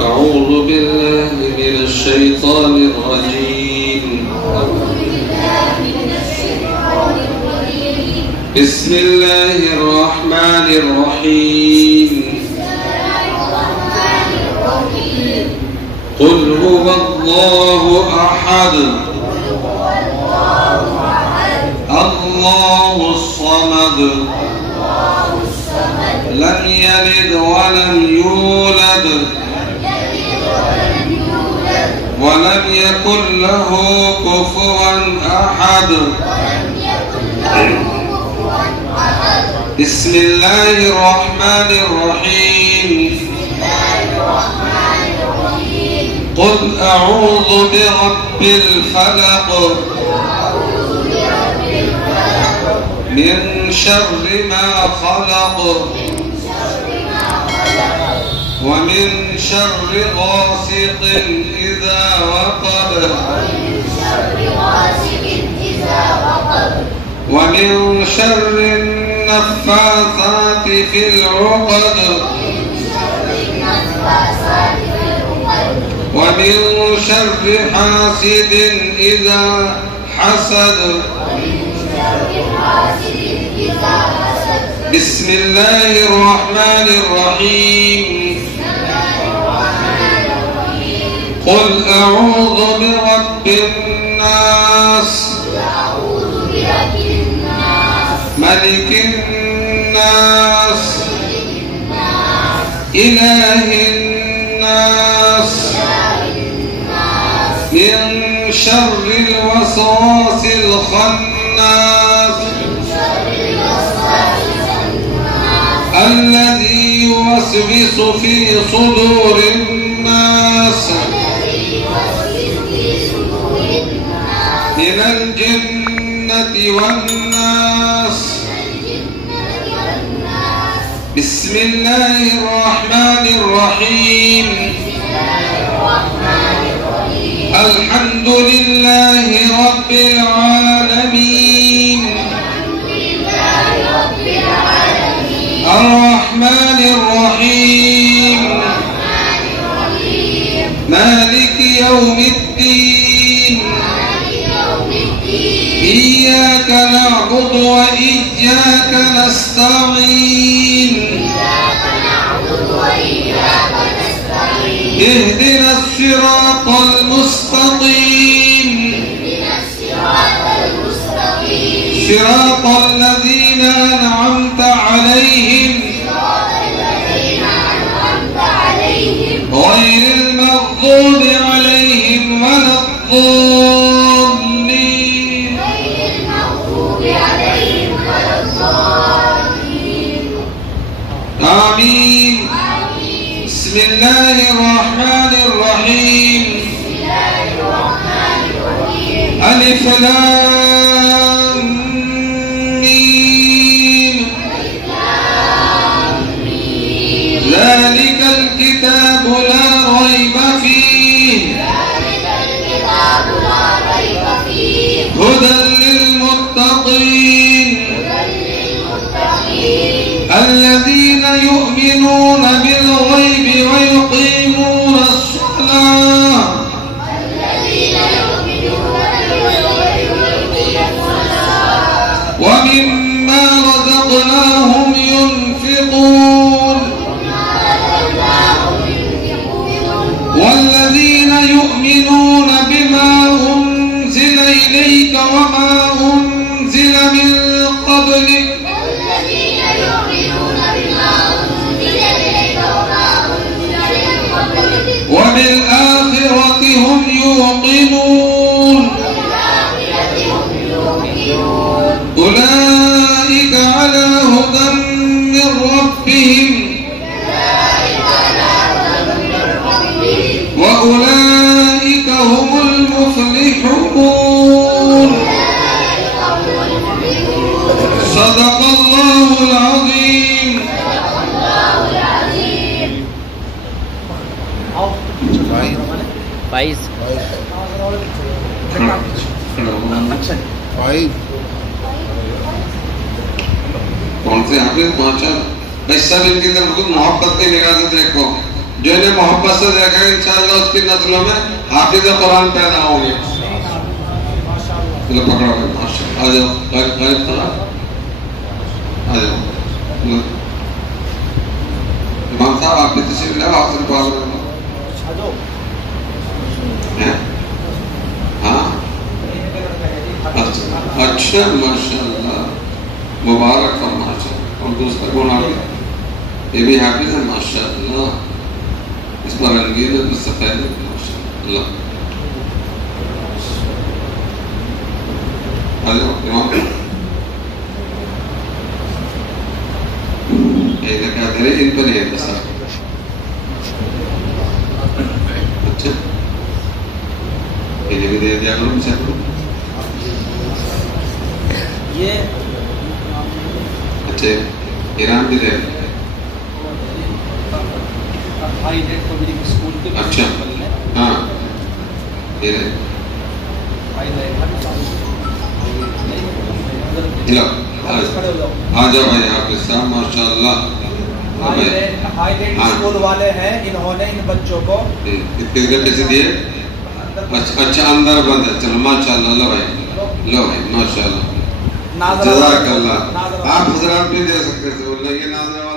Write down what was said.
أعوذ بالله من الشيطان الرجيم. بسم الله الرحمن الرحيم. قل هو الله أحد الله الصمد لم يلد ولم يولد ولم يكن له كفوا أحد. بسم الله الرحمن الرحيم. قل أعوذ برب الفلق من شر ما خلق ومن شر غاسق إذا وقب ومن شر النفاثات في العقد ومن شر حاسد إذا حسد. بسم الله الرحمن الرحيم. قل أعوذ برب الناس ملك الناس إله الناس من شر الوسواس الخناس الذي يوسوس في صدور الناس من الجنة والناس. بسم الله الرحمن الرحيم. الحمد لله رب العالمين الرحمن الرحيم مالك يوم الدين إياك نعبد وإياك نستعين اهدنا الصراط المستقيم صراط الذين أنعمت عليهم غير المغضوب عليهم ولا الضالين. آمين. بسم الله الرحمن الرحيم. ألف لام ميم. ذلك الكتاب لا ريب فيه هدى للمتقين الذين يؤمنون بالغيب ويقيمون الصلاة ومما رزقناهم ينفقون والذين يؤمنون بما أنزل إليك وما أنزل من قبلك وبالآخرة هم يوقنون أولئك على هدى من ربهم وأولئك هم المفلحون. صدق الله العظيم. Faiz. कौन से यहाँ पे 5 साल इनके अंदर बहुत मोहब्बत की निगाह से देखो جو انہیں محبت سے دیکھا ہے انشاءاللہ اس کی نسلوں میں حافظ قرآن پیدا ہوں گے. پکڑا ہوئے ماشاءاللہ. آ جاؤ غائب خلاف آ جاؤ. امام صاحب آپ کی تشریف لے آپ سے بات کرنا. ہاں اچھا ماشاءاللہ مبارک اور ماشاءاللہ. اور دوسرا کون آ گیا؟ یہ بھی حافظ ہے ماشاءاللہ. اس پر رنگین ہے اس سے پہلے ماشاءاللہ. آ جاؤ امام یہ کیا کرے ان پر ہے بس. اچھا یہ بھی دے دیا کرو مجھے. یہ اچھا ایران بھی دے. اچھا ہاں یہ رہے. آ جاؤ بھائی آپ کے ساتھ ماشاءاللہ. اسکول والے ہیں انہوں نے ان بچوں کو کس گھنٹے سے دیے؟ اچھا اندر بند ہے. چلو ماشاءاللہ. لو بھائی لو بھائی ماشاءاللہ. جزاک اللہ. آپ حضرات بھی دے سکتے تھے. یہ ناظرین